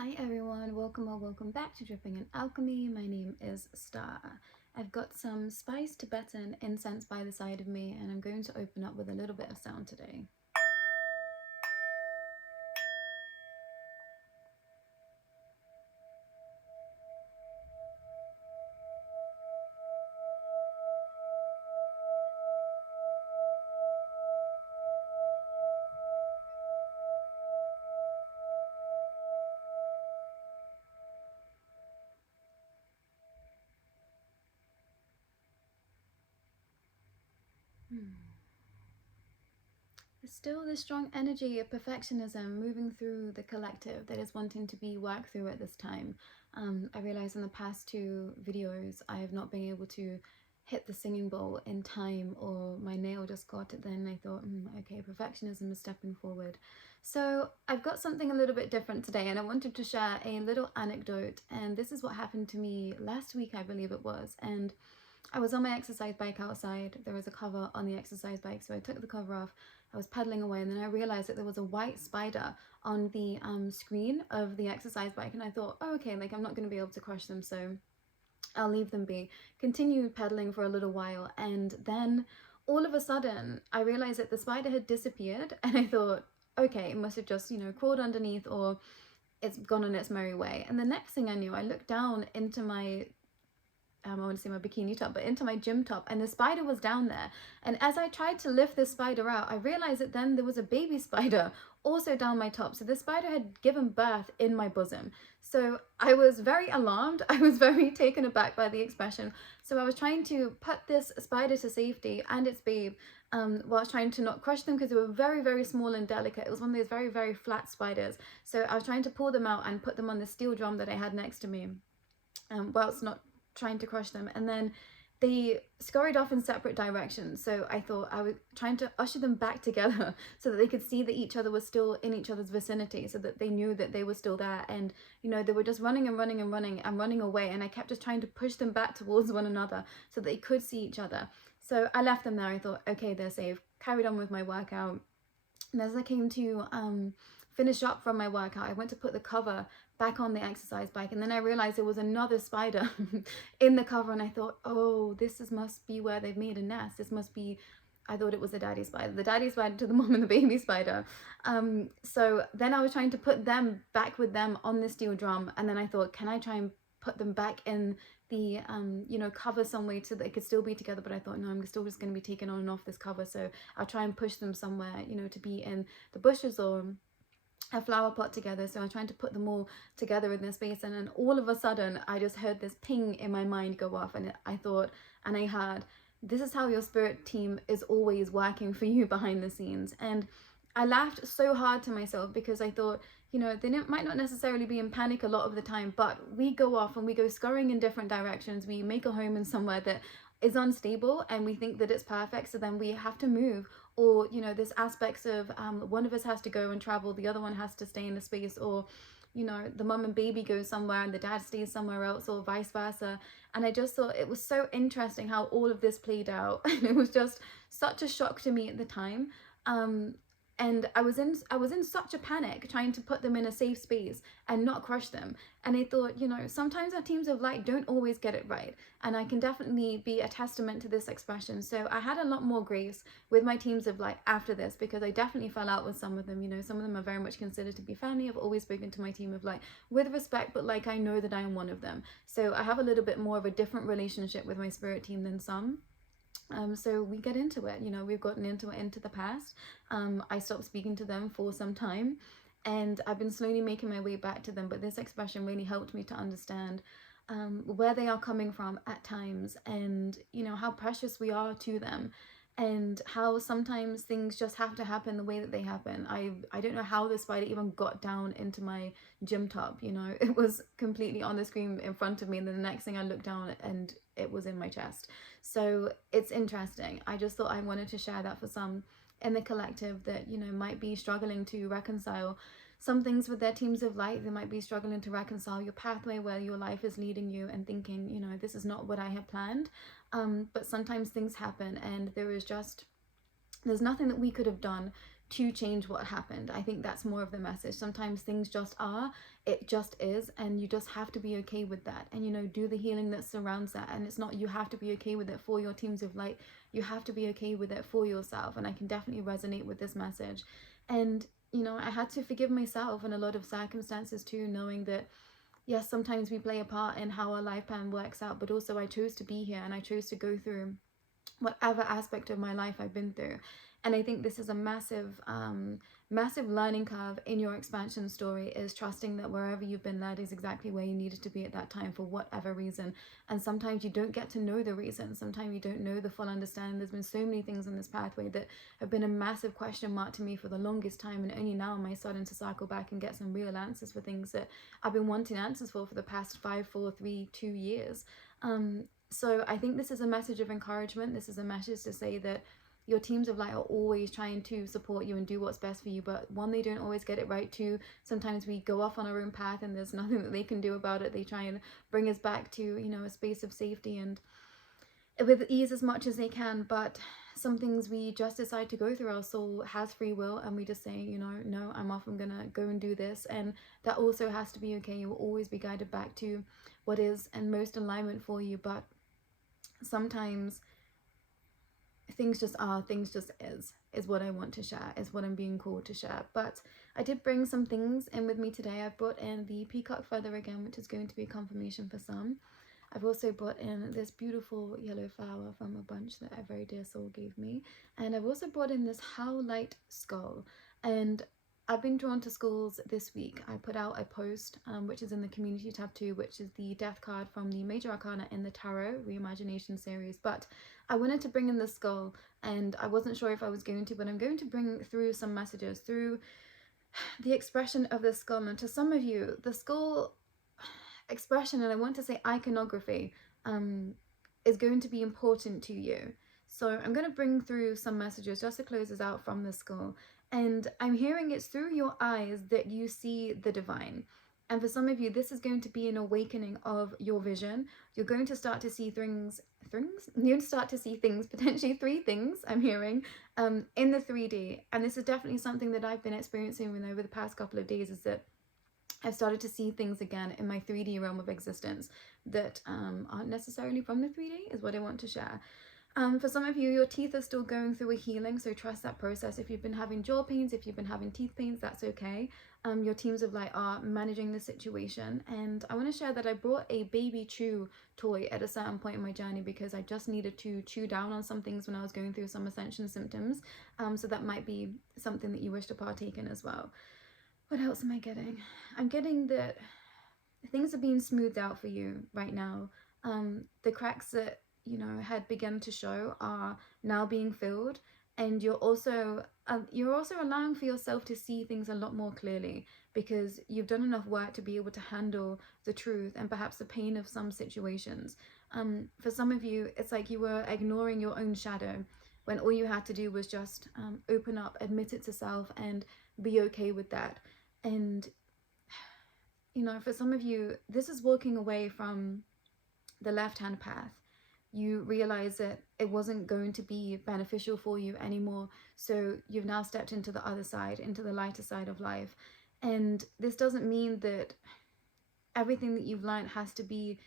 Hi everyone, welcome or welcome back to Dripping in Alchemy. My name is Star. I've got some spiced Tibetan incense by the side of me and I'm going to open up with a little bit of sound today. There's still this strong energy of perfectionism moving through the collective that is wanting to be worked through at this time. I realized in the past two videos I have not been able to hit the singing bowl in time, or my nail just got it then. I thought, okay, perfectionism is stepping forward. So I've got something a little bit different today and I wanted to share a little anecdote, and this is what happened to me last week, I believe it was. And I was on my exercise bike outside. There was a cover on the exercise bike, so I took the cover off. I was pedaling away and then I realized that there was a white spider on the screen of the exercise bike, and I thought, oh, okay, like I'm not going to be able to crush them, so I'll leave them be. Continued pedaling for a little while, and then all of a sudden I realized that the spider had disappeared, and I thought, okay, it must have just, crawled underneath, or it's gone on its merry way. And the next thing I knew, I looked down into my I want to say my bikini top, but into my gym top, and the spider was down there. And as I tried to lift this spider out, I realized that then there was a baby spider also down my top. So the spider had given birth in my bosom. So I was very alarmed. I was very taken aback by the expression. So I was trying to put this spider to safety and its babe, whilst trying to not crush them, because they were very, very small and delicate. It was one of those very, very flat spiders. So I was trying to pull them out and put them on the steel drum that I had next to me, whilst not trying to crush them. And then they scurried off in separate directions, so I thought I was trying to usher them back together so that they could see that each other was still in each other's vicinity, so that they knew that they were still there. And they were just running and running and running and running away, and I kept just trying to push them back towards one another so that they could see each other. So I left them there. I thought, okay, they're safe. Carried on with my workout. And as I came to finish up from my workout, I went to put the cover back on the exercise bike, and then I realized there was another spider in the cover, and I thought, oh, must be where they've made a nest. This must be, I thought it was the daddy spider to the mom and the baby spider. So then I was trying to put them back with them on the steel drum, and then I thought, can I try and put them back in the cover some way so that they could still be together? But I thought, no, I'm still just going to be taken on and off this cover, so I'll try and push them somewhere, to be in the bushes or a flower pot together. So I'm trying to put them all together in this space, and then all of a sudden I just heard this ping in my mind go off, and I thought, and I heard, this is how your spirit team is always working for you behind the scenes. And I laughed so hard to myself, because I thought, they might not necessarily be in panic a lot of the time, but we go off and we go scurrying in different directions. We make a home in somewhere that is unstable and we think that it's perfect, so then we have to move. Or there's aspects of one of us has to go and travel, the other one has to stay in the space, or the mum and baby go somewhere and the dad stays somewhere else, or vice versa. And I just thought it was so interesting how all of this played out, and it was just such a shock to me at the time. And I was in such a panic trying to put them in a safe space and not crush them. And I thought, sometimes our teams of light don't always get it right, and I can definitely be a testament to this expression. So I had a lot more grace with my teams of light after this, because I definitely fell out with some of them. Some of them are very much considered to be family. I've always spoken to my team of light with respect, but like, I know that I am one of them, so I have a little bit more of a different relationship with my spirit team than some. So we get into it. We've gotten into the past. I stopped speaking to them for some time, and I've been slowly making my way back to them, but this expression really helped me to understand where they are coming from at times, and how precious we are to them, and how sometimes things just have to happen the way that they happen. I don't know how the spider even got down into my gym top. It was completely on the screen in front of me, and then the next thing I looked down and it was in my chest. So it's interesting. I just thought I wanted to share that for some in the collective that might be struggling to reconcile some things with their teams of light. They might be struggling to reconcile your pathway where your life is leading you, and thinking, this is not what I have planned. But sometimes things happen, and there's nothing that we could have done to change what happened. I think that's more of the message. Sometimes things just are, it just is, and you just have to be okay with that, and, you know, do the healing that surrounds that. And it's not you have to be okay with it for your teams of light, you have to be okay with it for yourself. And I can definitely resonate with this message. And, you know, I had to forgive myself in a lot of circumstances too, knowing that yes, sometimes we play a part in how our life plan works out, but also I chose to be here and I chose to go through whatever aspect of my life I've been through. And I think this is a massive massive learning curve in your expansion story, is trusting that wherever you've been led is exactly where you needed to be at that time for whatever reason. And sometimes you don't get to know the reason, sometimes you don't know the full understanding. There's been so many things in this pathway that have been a massive question mark to me for the longest time, and only now am I starting to cycle back and get some real answers for things that I've been wanting answers for the past 5, 4, 3, 2 years. So I think this is a message of encouragement. This is a message to say that your teams of light are always trying to support you and do what's best for you, but one, they don't always get it right. Two, sometimes we go off on our own path and there's nothing that they can do about it. They try and bring us back to, you know, a space of safety and with ease as much as they can, but some things we just decide to go through. Our soul has free will and we just say, you know, no, I'm off, I'm gonna go and do this. And that also has to be okay. You will always be guided back to what is in most alignment for you, but sometimes things just are, things just is what I want to share, is what I'm being called to share. But I did bring some things in with me today. I've brought in the peacock feather again, which is going to be a confirmation for some. I've also brought in this beautiful yellow flower from a bunch that a very dear soul gave me. And I've also brought in this How Light skull. And I've been drawn to skulls this week. I put out a post, which is in the community tab too, which is the death card from the Major Arcana in the Tarot Reimagination series. But I wanted to bring in the skull, and I wasn't sure if I was going to, but I'm going to bring through some messages through the expression of the skull. And to some of you, the skull expression, and I want to say iconography, is going to be important to you. So I'm going to bring through some messages just to close us out from the skull. And I'm hearing it's through your eyes that you see the divine. And for some of you, this is going to be an awakening of your vision. You're going to start to see things, you're going to start to see things, potentially 3 things I'm hearing, in the 3D. And this is definitely something that I've been experiencing over the past couple of days, is that I've started to see things again in my 3D realm of existence that aren't necessarily from the 3D, is what I want to share. For some of you, your teeth are still going through a healing, so trust that process. If you've been having jaw pains, if you've been having teeth pains, that's okay. Your teams of light are managing the situation. And I want to share that I brought a baby chew toy at a certain point in my journey because I just needed to chew down on some things when I was going through some ascension symptoms. So that might be something that you wish to partake in as well. What else am I getting? I'm getting that things are being smoothed out for you right now. The cracks that, you know, had begun to show are now being filled, and you're also allowing for yourself to see things a lot more clearly because you've done enough work to be able to handle the truth and perhaps the pain of some situations. For some of you, it's like you were ignoring your own shadow when all you had to do was just open up, admit it to self, and be okay with that. And, you know, for some of you, this is walking away from the left-hand path. You realize that it wasn't going to be beneficial for you anymore. So you've now stepped into the other side, into the lighter side of life. And this doesn't mean that everything that you've learned has to be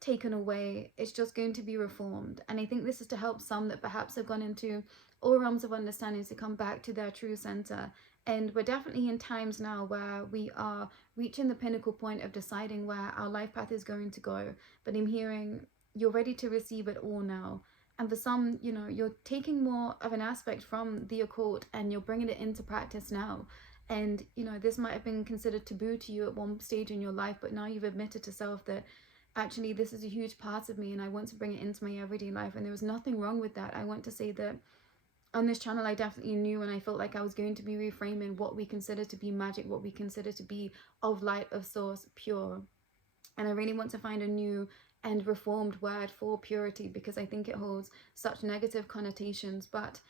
taken away. It's just going to be reformed. And I think this is to help some that perhaps have gone into all realms of understanding to come back to their true center. And we're definitely in times now where we are reaching the pinnacle point of deciding where our life path is going to go. But I'm hearing you're ready to receive it all now. And for some, you know, you're taking more of an aspect from the occult and you're bringing it into practice now. And, you know, this might have been considered taboo to you at one stage in your life, but now you've admitted to self that actually this is a huge part of me and I want to bring it into my everyday life. And there was nothing wrong with that. I want to say that on this channel, I definitely knew, and I felt like I was going to be reframing what we consider to be magic, what we consider to be of light, of source, pure. And I really want to find a new and reformed word for purity because I think it holds such negative connotations. But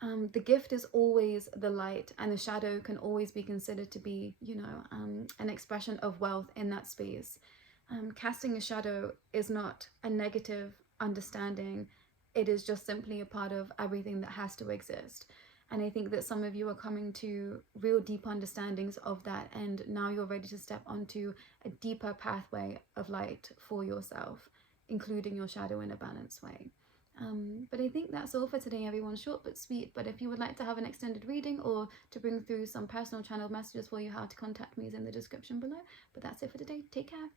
the gift is always the light, and the shadow can always be considered to be, you know, an expression of wealth in that space. Casting a shadow is not a negative understanding. It is just simply a part of everything that has to exist. And I think that some of you are coming to real deep understandings of that, and now you're ready to step onto a deeper pathway of light for yourself, including your shadow in a balanced way. But I think that's all for today, everyone. Short but sweet. But if you would like to have an extended reading or to bring through some personal channel messages for you, how to contact me is in the description below. But that's it for today. Take care.